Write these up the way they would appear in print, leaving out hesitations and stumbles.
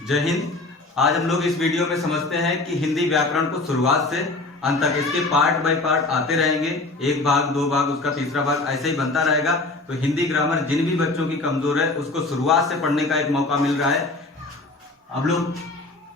जय हिंद। आज हम लोग इस वीडियो में समझते हैं कि हिंदी व्याकरण को शुरुआत से अंत तक इसके पार्ट बाय पार्ट आते रहेंगे। एक भाग, दो भाग, उसका तीसरा भाग ऐसे ही बनता रहेगा। तो हिंदी ग्रामर जिन भी बच्चों की कमजोर है उसको शुरुआत से पढ़ने का एक मौका मिल रहा है। हम लोग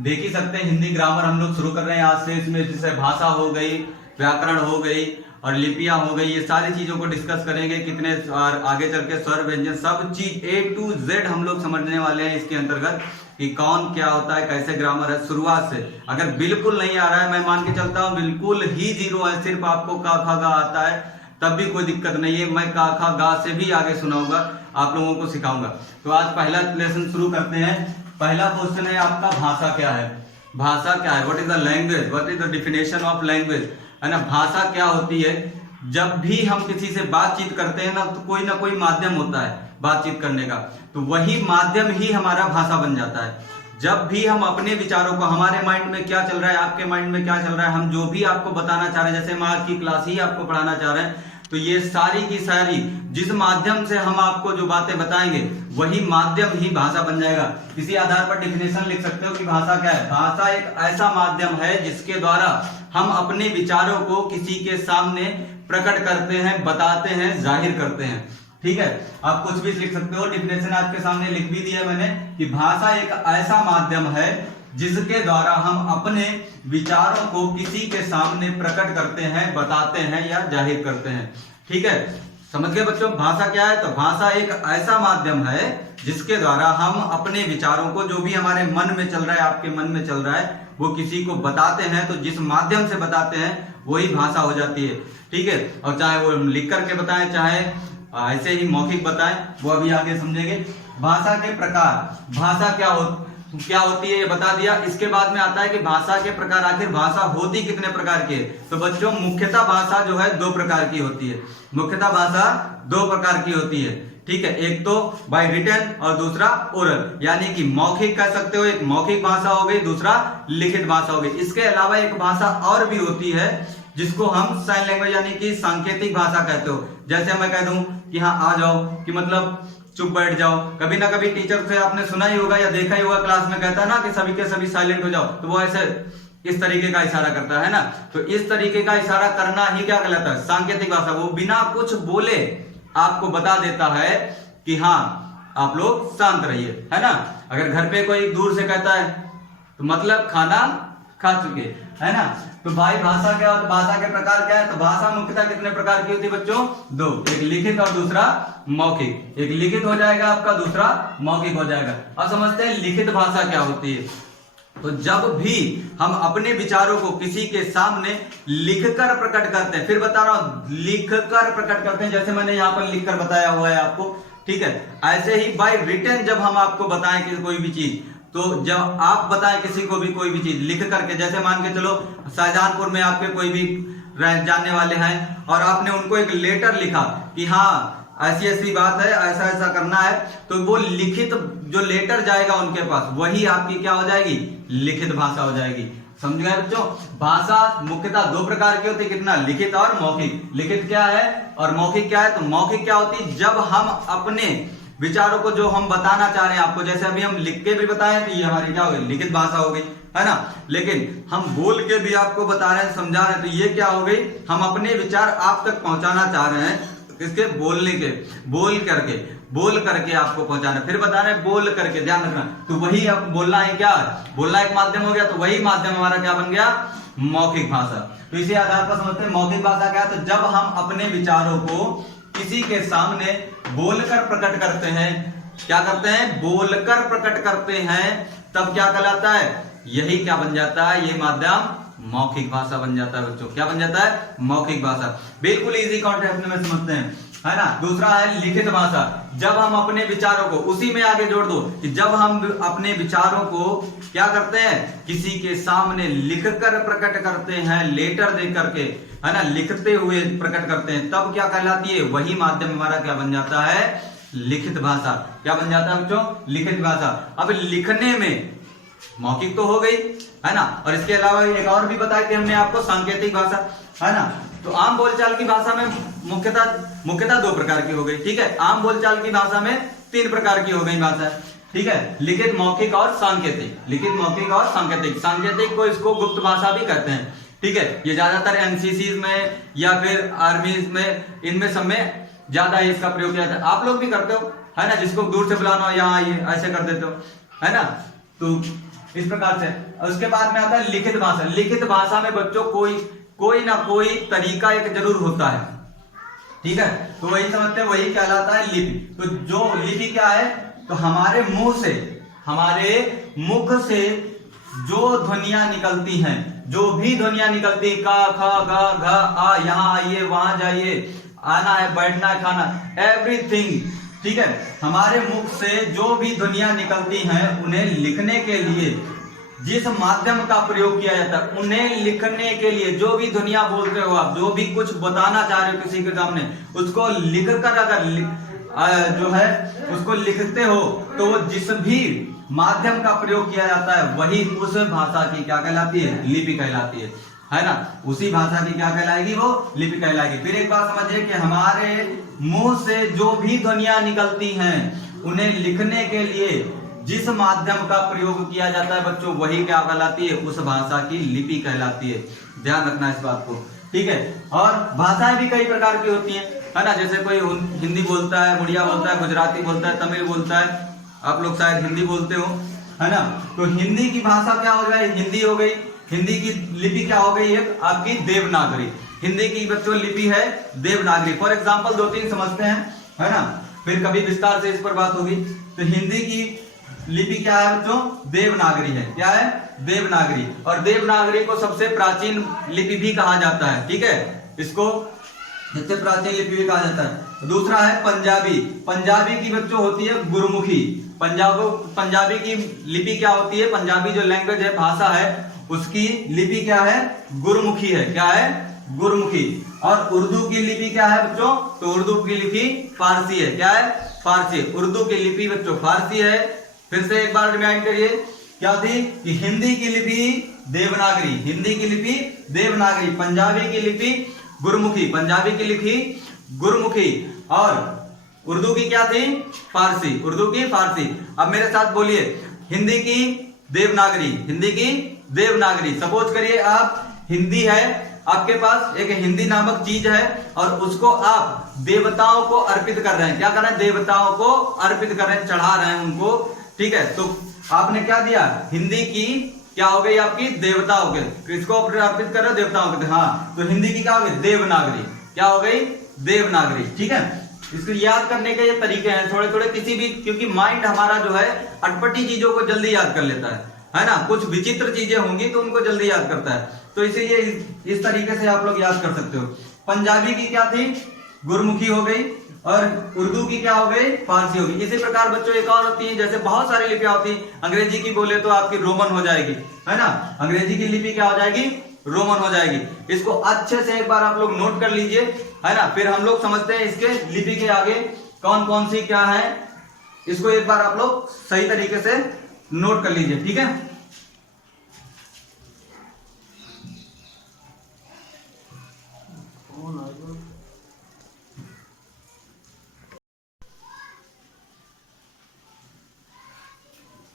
देख ही सकते हैं हिंदी ग्रामर हम लोग शुरू कर रहे हैं आज से। इसमें जैसे भाषा हो गई, व्याकरण हो गई और लिपियां हो गई, ये सारी चीजों को डिस्कस करेंगे। कितने और आगे चल के स्वर व्यंजन सब चीज A to Z हम लोग समझने वाले हैं इसके अंतर्गत कि कौन क्या होता है, कैसे ग्रामर है शुरुआत से। अगर बिल्कुल नहीं आ रहा है, मैं मान के चलता हूँ बिल्कुल ही जीरो है, सिर्फ आपको का खा गा आता है, तब भी कोई दिक्कत नहीं है। मैं का खा गा से भी आगे सुनाऊंगा, आप लोगों को सिखाऊंगा। तो आज पहला लेसन शुरू करते हैं। पहला क्वेश्चन है आपका, भाषा क्या है? भाषा क्या है? What is the language? What is the definition of language? है ना। भाषा क्या होती है? जब भी हम किसी से बातचीत करते हैं ना कोई माध्यम होता है बातचीत करने का, तो वही माध्यम ही हमारा भाषा बन जाता है। जब भी हम अपने विचारों को, हमारे माइंड में क्या चल रहा है, आपके माइंड में क्या चल रहा है, हम जो भी आपको बताना चाह रहे हैं, जैसे हम आज की क्लास ही आपको पढ़ाना चाह रहे हैं, तो ये सारी की सारी जिस माध्यम से हम आपको जो बातें बताएंगे वही माध्यम ही भाषा बन जाएगा। इसी आधार पर डिफिनेशन लिख सकते हो कि भाषा क्या है। भाषा एक ऐसा माध्यम है जिसके द्वारा हम अपने विचारों को किसी के सामने प्रकट करते हैं, बताते हैं, जाहिर करते हैं। ठीक है, आप कुछ भी लिख सकते हो। डिफिनेशन आपके सामने लिख भी दिया मैंने कि भाषा एक ऐसा माध्यम है जिसके द्वारा हम अपने विचारों को किसी के सामने प्रकट करते हैं, बताते हैं या जाहिर करते हैं। ठीक है, समझ गए बच्चों भाषा क्या है? तो भाषा एक ऐसा माध्यम है जिसके द्वारा हम अपने विचारों को, जो भी हमारे मन में चल रहा है, आपके मन में चल रहा है, वो किसी को बताते हैं। तो जिस माध्यम से बताते हैं वही भाषा हो जाती है। ठीक है, और चाहे वो लिख करके बताएं, चाहे ऐसे ही मौखिक बताएं, वो अभी आगे समझेंगे। भाषा के प्रकार, भाषा क्या होती है ये बता दिया। इसके बाद में आता है कि भाषा के प्रकार, आखिर भाषा होती कितने प्रकार की है? तो बच्चों मुख्यतः भाषा जो है दो प्रकार की होती है। मुख्यतः भाषा दो प्रकार की होती है। ठीक है, एक तो बाय रिटन और दूसरा ओरल, यानी कि मौखिक कह सकते हो। एक मौखिक भाषा हो गई, दूसरा लिखित भाषा हो गई। इसके अलावा एक भाषा और भी होती है जिसको हम साइन लैंग्वेज यानी कि सांकेतिक भाषा कहते हो। जैसे मैं कह दूं कि हाँ आ जाओ, कि मतलब चुप बैठ जाओ। कभी ना कभी टीचर से आपने सुना ही होगा या देखा ही होगा, क्लास में कहता है ना कि सभी के सभी साइलेंट हो जाओ, तो वो ऐसे इस तरीके का इशारा करता है ना। तो इस तरीके का इशारा करना ही क्या कहलाता है? सांकेतिक भाषा। वो बिना कुछ बोले आपको बता देता है कि हाँ आप लोग शांत रहिए, है ना। अगर घर पे कोई दूर से कहता है तो मतलब खाना खा चुके, है ना। तो भाई भाषा क्या होता है? भाषा के प्रकार क्या है? तो भाषा मुख्यतः कितने प्रकार की होती है बच्चों? दो, एक लिखित और दूसरा मौखिक। एक लिखित हो जाएगा आपका, दूसरा मौखिक हो जाएगा। अब समझते हैं लिखित भाषा क्या होती है। तो जब भी हम अपने विचारों को किसी के सामने लिखकर प्रकट करते हैं, फिर बता रहा हूं लिखकर प्रकट करते हैं, जैसे मैंने यहां पर लिखकर बताया हुआ है आपको। ठीक है, ऐसे ही बाय रिटन जब हम आपको बताएं कि कोई भी चीज, तो जब आप बताएं किसी को भी कोई भी चीज लिख करके, जैसे मान के चलो शाहजहांपुर में आपके कोई भी जानने वाले हैं और आपने उनको एक लेटर लिखा कि हाँ ऐसी ऐसी बात है, ऐसा ऐसा करना है, तो वो लिखित जो लेटर जाएगा उनके पास, वही आपकी क्या हो जाएगी? लिखित भाषा हो जाएगी। समझ गए बच्चों? भाषा मुख्यतः दो प्रकार की होती है, कितना? लिखित और मौखिक। लिखित क्या है और मौखिक क्या है? तो मौखिक क्या होती है? जब हम अपने विचारों को, जो हम बताना चाह रहे हैं आपको, जैसे अभी हम लिख के भी बताएं तो ये हमारी क्या हो गई? लिखित भाषा हो गई, है ना। लेकिन हम बोल के भी आपको बता रहे हैं, समझा रहे हैं, तो ये क्या हो गई? हम अपने विचार आप तक पहुंचाना चाह रहे हैं, इसके बोलने के, बोल करके आपको पहुंचाना। फिर बता रहे हैं बोल करके, ध्यान रखना। तो वही अब बोलना है, क्या बोलना एक माध्यम हो गया, तो वही माध्यम हमारा क्या बन गया? मौखिक भाषा। तो इसी आधार पर समझते हैं मौखिक भाषा क्या है। तो जब हम अपने विचारों को किसी के सामने बोलकर प्रकट करते हैं, क्या करते हैं? बोलकर प्रकट करते हैं, तब क्या कहलाता है? यही क्या बन जाता है? ये माध्यम मौखिक भाषा बन जाता है बच्चों। क्या बन जाता है? मौखिक भाषा। बिल्कुल इजी कॉन्सेप्ट में समझते हैं, है ना। दूसरा है लिखित भाषा। जब हम अपने विचारों को, उसी में आगे जोड़ दो कि जब हम अपने विचारों को क्या करते हैं? किसी के सामने लिखकर प्रकट करते हैं, लेटर दे करके, है ना, लिखते हुए प्रकट करते हैं, तब क्या कहलाती है? वही माध्यम हमारा क्या बन जाता है? लिखित भाषा। क्या बन जाता है बच्चों? लिखित भाषा। अब लिखने में मौखिक तो हो गई, है ना, और इसके अलावा एक और भी बताई थी हमने आपको, सांकेतिक भाषा, है ना। तो आम बोलचाल की भाषा में मुख्यतः दो प्रकार की हो गई। ठीक है, आम बोलचाल की भाषा में तीन प्रकार की हो गई भाषा, ठीक है, लिखित मौखिक और सांकेतिक, लिखित मौखिक और सांकेतिक। सांकेतिक को इसको गुप्त भाषा भी कहते हैं, ठीक है। ये ज्यादातर एनसीसी में या फिर आर्मी में, इनमें सब में ज्यादा इसका प्रयोग किया जाता है। आप लोग भी करते हो, है ना, जिसको दूर से बुलाना हो यहाँ आइए ऐसे कर देते हो, है ना। तो इस प्रकार से उसके बाद में आता है लिखित भाषा। लिखित भाषा में बच्चों कोई ना कोई तरीका एक जरूर होता है, ठीक है। तो वही समझते हैं, वही कहलाता है लिपि। तो जो लिपि क्या है, तो हमारे मुंह से, हमारे मुख से जो ध्वनियां निकलती हैं, जो भी ध्वनियां निकलती, का, ख, ग, घ, आ, यहाँ आइए, वहां जाइए, आना है, बैठना है, खाना, एवरीथिंग, ठीक है। हमारे मुख से जो भी ध्वनियां निकलती हैं, उन्हें लिखने के लिए जिस माध्यम का प्रयोग किया जाता है, उन्हें लिखने के लिए जो भी ध्वनियां बोलते हो आप, जो भी कुछ बताना चाह रहे हो किसी के सामने, उसको लिखकर अगर जो है उसको लिखते हो, तो वो जिस भी माध्यम का प्रयोग किया जाता है वही उस भाषा की क्या कहलाती है, लिपि कहलाती है ना। उसी भाषा की क्या कहलाएगी, वो लिपि कहलाएगी। फिर एक बात समझिए कि हमारे मुंह से जो भी ध्वनियां निकलती हैं, उन्हें लिखने के लिए जिस माध्यम का प्रयोग किया जाता है बच्चों, वही क्या कहलाती है, उस भाषा की लिपि कहलाती है। ध्यान रखना इस बात को, ठीक है। और भाषाएं भी कई प्रकार की होती हैं, है ना। जैसे कोई हिंदी बोलता है, उड़िया बोलता है, गुजराती बोलता है, तमिल बोलता है, आप लोग शायद हिंदी बोलते हो, है ना। तो हिंदी की भाषा क्या हो गई, हिंदी हो गई। हिंदी की लिपि क्या हो गई, एक आपकी देवनागरी। हिंदी की बच्चों लिपि है देवनागरी। फॉर एग्जाम्पल 2-3 समझते हैं, है ना, फिर कभी विस्तार से इस पर बात होगी। तो हिंदी की लिपि क्या है बच्चों, देवनागरी है। क्या है, देवनागरी। और देवनागरी को सबसे प्राचीन लिपि भी कहा जाता है, ठीक है। इसको सबसे प्राचीन लिपि भी कहा जाता है। दूसरा है पंजाबी। पंजाबी की बच्चों होती है गुरमुखी। पंजाबी की लिपि क्या होती है, पंजाबी जो लैंग्वेज है, भाषा है, उसकी लिपि क्या है, गुरमुखी है। क्या है, गुरमुखी। और उर्दू की लिपि क्या है बच्चों, तो उर्दू की लिपि फारसी है। क्या है, फारसी। उर्दू की लिपि बच्चों फारसी है। फिर से एक बार रिमाइंड करिए, क्या थी कि हिंदी की लिपि देवनागरी, हिंदी की लिपि देवनागरी, पंजाबी की लिपि गुरमुखी, पंजाबी की लिपि गुरमुखी, और उर्दू की क्या थी, फारसी, उर्दू की फारसी। अब मेरे साथ बोलिए, हिंदी की देवनागरी, हिंदी की देवनागरी। सपोज करिए आप हिंदी है, आपके पास एक हिंदी नामक चीज है, और उसको आप देवताओं को अर्पित कर रहे हैं। क्या कर रहे हैं, देवताओं को अर्पित कर रहे हैं, चढ़ा रहे हैं उनको, ठीक है। तो आपने क्या दिया, हिंदी की क्या हो गई आपकी, देवता हो गए। किसको अर्पित कर रहे हो, देवताओं को। हाँ, तो हिंदी की क्या हो गई, देवनागरी। क्या हो गई, देवनागरी, ठीक है। इसको याद करने के ये तरीके हैं थोड़े थोड़े, किसी भी, क्योंकि माइंड हमारा जो है अटपटी चीजों को जल्दी याद कर लेता है ना। कुछ विचित्र चीजें होंगी तो उनको जल्दी याद करता है, तो इसीलिए इस तरीके से आप लोग याद कर सकते हो। पंजाबी की क्या थी, गुरमुखी हो गई, और उर्दू की क्या हो गई, फारसी हो गई। इसी प्रकार बच्चों एक और होती है, जैसे बहुत सारी लिपियां होती हैं। अंग्रेजी की बोले तो आपकी रोमन हो जाएगी, है ना। अंग्रेजी की लिपि क्या हो जाएगी, रोमन हो जाएगी। इसको अच्छे से एक बार आप लोग नोट कर लीजिए, है ना। फिर हम लोग समझते हैं इसके लिपि के आगे कौन कौन सी क्या है, इसको एक बार आप लोग सही तरीके से नोट कर लीजिए, ठीक है।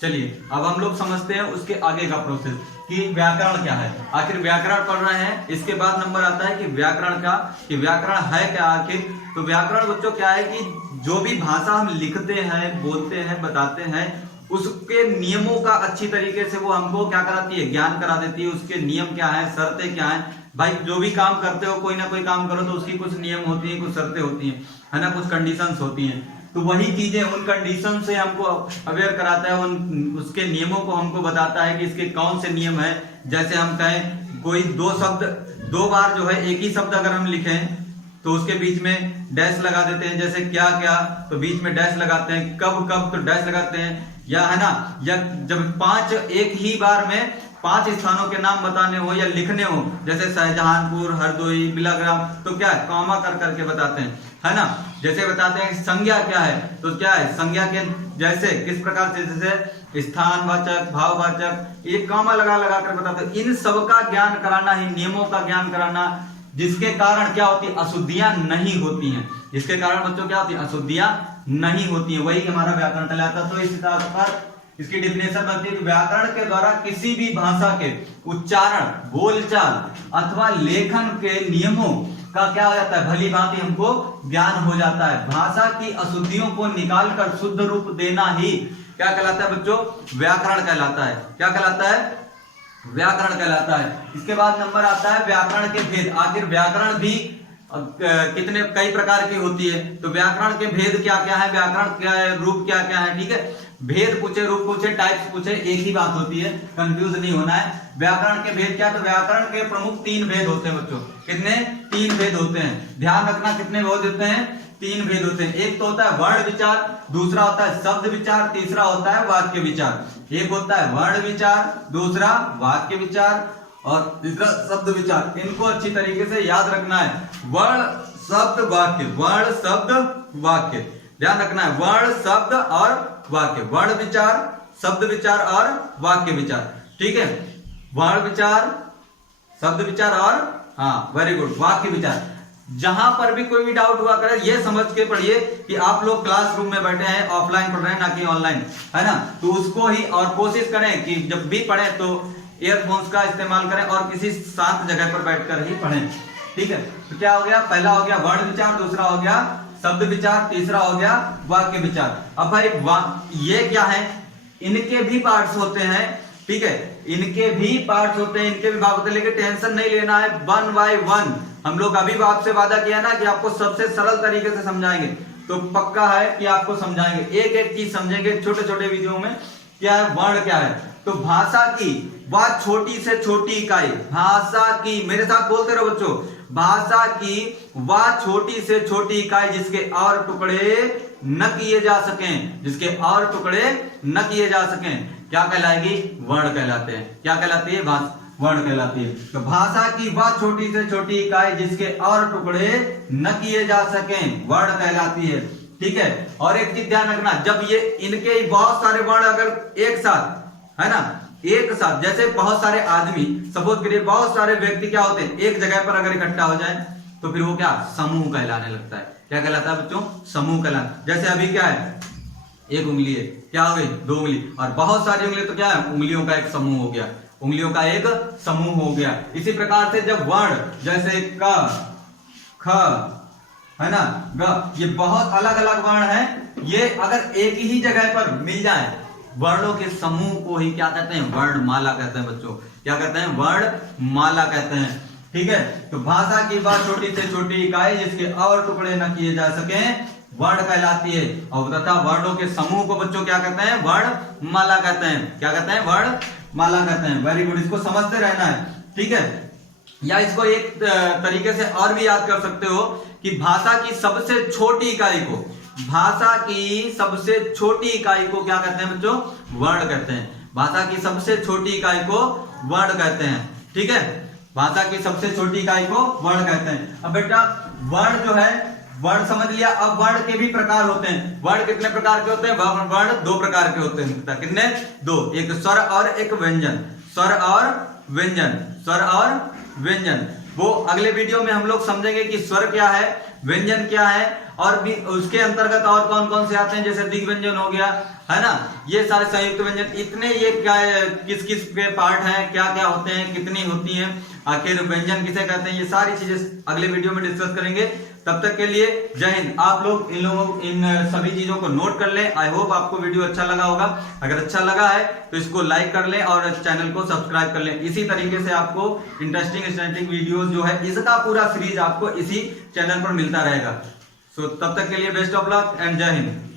चलिए अब हम लोग समझते हैं उसके आगे का प्रोसेस कि व्याकरण क्या है। आखिर व्याकरण पढ़ रहे हैं, इसके बाद नंबर आता है कि व्याकरण का, कि व्याकरण है क्या आखिर। तो व्याकरण बच्चों क्या है कि जो भी भाषा हम लिखते हैं, बोलते हैं, बताते हैं, उसके नियमों का अच्छी तरीके से वो हमको क्या कराती है, ज्ञान करा देती है। उसके नियम क्या है, शर्तें क्या है। भाई जो भी काम करते हो, कोई ना कोई काम करो तो उसकी कुछ नियम होती है, कुछ शर्तें होती हैं, है ना, कुछ कंडीशंस होती हैं। तो वही चीजें उन कंडीशन से हमको अवेयर कराता है, उन उसके नियमों को हमको बताता है कि इसके कौन से नियम है। जैसे हम कहें कोई दो शब्द, दो बार जो है एक ही शब्द अगर हम लिखें तो उसके बीच में डैश लगा देते हैं। जैसे क्या क्या तो बीच में डैश लगाते हैं, कब कब तो डैश लगाते हैं, या है ना। या जब 5 एक ही बार में 5 स्थानों के नाम बताने हो या लिखने हो, जैसे शाहजहानपुर, हरदोई, बिलाग्राम, तो क्या है, कॉमा कर करके बताते हैं, है ना। जैसे बताते हैं संज्ञा क्या है, तो क्या है संज्ञा के जैसे किस प्रकार से, जैसे स्थानवाचक, भाववाचक, ये कॉमा लगा लगा कर बताते हैं। इन सब का ज्ञान कराना ही, नियमों का ज्ञान कराना, जिसके कारण क्या होती है, अशुद्धियां नहीं होती हैं। जिसके कारण बच्चों क्या होती है, अशुद्धियां नहीं होती है, वही हमारा व्याकरण कहलाता है। तो इस आधार पर इसकी डिफिनेशन बनती है कि व्याकरण के द्वारा किसी भी भाषा के उच्चारण, बोलचाल अथवा लेखन के नियमों का क्या हो जाता है, भली भांति हमको ज्ञान हो जाता है। भाषा की अशुद्धियों को निकालकर शुद्ध रूप देना ही क्या कहलाता है बच्चों, व्याकरण कहलाता है। क्या कहलाता है, व्याकरण कहलाता है। इसके बाद नंबर आता है व्याकरण के भेद। आखिर व्याकरण भी कितने कई प्रकार की होती है, तो व्याकरण के भेद क्या क्या है, व्याकरण क्या है, रूप क्या क्या है, ठीक है। भेद पूछे, रूप पूछे, टाइप्स पूछे, एक ही बात होती है, कंफ्यूज नहीं होना है। व्याकरण के भेद क्या, तो व्याकरण के प्रमुख 3 भेद होते हैं बच्चों। कितने, 3 भेद होते हैं। ध्यान रखना कितने भेद होते हैं, 3 भेद होते हैं। एक तो होता है वर्ण विचार, दूसरा होता है शब्द विचार, तीसरा होता है वाक्य विचार। एक होता है वर्ण विचार, दूसरा वाक्य विचार और तीसरा शब्द विचार। इनको अच्छी तरीके से याद रखना है। वर्ण शब्द वाक्य, वर्ण शब्द वाक्य, ध्यान रखना है। वर्ण शब्द और वाक्य, वर्ण विचार, शब्द विचार और वाक्य विचार, ठीक है। वर्ण विचार, शब्द विचार और वेरी गुड, वाक्य विचार। जहां पर भी कोई भी डाउट हुआ करे ये समझ के पढ़िए कि आप लोग क्लासरूम में बैठे हैं, ऑफलाइन पढ़ रहे हैं ना कि ऑनलाइन, है ना। तो उसको ही और कोशिश करें कि जब भी पढ़े तो ईयरफोन्स का इस्तेमाल करें और किसी शांत जगह पर बैठकर ही पढ़ें, ठीक है। तो क्या हो गया, पहला हो गया वर्ण विचार, दूसरा हो गया शब्द विचार, तीसरा हो गया वाक्य विचार। अब भाई ये क्या है, इनके भी पार्ट्स होते हैं, ठीक है, इनके भी पार्ट्स होते हैं, इनके भी भाग होते हैं, लेकिन टेंशन नहीं लेना है। 1 बाय 1 हम लोग अभी भी आपसे वादा किया ना कि आपको सबसे सरल तरीके से समझाएंगे, तो पक्का है कि आपको समझाएंगे, एक एक चीज समझेंगे छोटे छोटे वीडियो में। क्या है, वर्ण क्या है, तो भाषा की वह छोटी से छोटी इकाई, भाषा की, मेरे साथ बोलते रहो बच्चों, भाषा की वह छोटी से छोटी इकाई जिसके और टुकड़े न किए जा सकें, जिसके और टुकड़े न किए जा सकें, क्या कहलाएगी, वर्ण कहलाते हैं। क्या कहलाती है, वर्ण कहलाती है। तो भाषा की वह छोटी से छोटी इकाई जिसके और टुकड़े न किए जा सकें, वर्ण कहलाती है, ठीक है। और एक चीज ध्यान रखना, जब ये इनके बहुत सारे वर्ण अगर एक साथ, है ना, एक साथ, जैसे बहुत सारे आदमी, सपोज करिए बहुत सारे व्यक्ति क्या होते हैं, एक जगह पर अगर इकट्ठा हो जाए तो फिर वो क्या, समूह कहलाने लगता है। क्या कहलाता है बच्चों, समूह कहलाता। जैसे अभी क्या है, एक उंगली है, क्या हो गई, 2 उंगली, और बहुत सारी उंगली, तो क्या है, उंगलियों का एक समूह हो गया, उंगलियों का एक समूह हो गया। इसी प्रकार से जब वर्ण जैसे क, ख, है ना, ग, ये बहुत अलग अलग वर्ण हैं, ये अगर एक ही जगह पर मिल जाए, वर्णों के समूह को ही क्या कहते हैं, वर्णमाला कहते हैं बच्चों। क्या कहते हैं, वर्णमाला कहते हैं, ठीक है। तो भाषा की वह छोटी से छोटी इकाई जिसके और टुकड़े न किए जा सकें, वर्ण कहलाती है। और तथा वर्णों के समूह को बच्चों क्या कहते हैं, वर्णमाला कहते हैं। क्या कहते हैं, वर्णमाला कहते हैं। वेरी गुड, इसको समझते रहना है, ठीक है। या इसको एक तरीके से और भी याद कर सकते हो कि भाषा की सबसे छोटी इकाई को, भाषा की सबसे छोटी इकाई को क्या कहते हैं बच्चों, वर्ण कहते हैं। भाषा की सबसे छोटी इकाई को वर्ण कहते हैं, ठीक है। भाषा की सबसे छोटी इकाई को वर्ण कहते हैं। अब बेटा वर्ण जो है, वर्ण समझ लिया। अब वर्ण के भी प्रकार होते हैं। वर्ण कितने प्रकार के होते हैं, वर्ण 2 प्रकार के होते हैं। कितने, 2, एक स्वर और एक व्यंजन। स्वर और व्यंजन, स्वर और व्यंजन, वो अगले वीडियो में हम लोग समझेंगे कि स्वर क्या है, व्यंजन क्या है, और भी उसके अंतर्गत और कौन कौन से आते हैं, जैसे दिग्व्यंजन हो गया, है ना, ये सारे संयुक्त व्यंजन, इतने ये क्या किस किस के पार्ट हैं, क्या क्या होते हैं, कितनी होती हैं, आखिर व्यंजन किसे कहते हैं, ये सारी चीजें अगले वीडियो में डिस्कस करेंगे। तब तक के लिए जय हिंद। आप लोग इन सभी चीजों को नोट कर लें। आई होप आपको वीडियो अच्छा लगा होगा। अगर अच्छा लगा है तो इसको लाइक कर लें और चैनल को सब्सक्राइब कर लें। इसी तरीके से आपको इंटरेस्टिंग वीडियोस जो है, इसका पूरा सीरीज आपको इसी चैनल पर मिलता रहेगा। सो तब तक के लिए बेस्ट ऑफ लक एंड जय हिंद।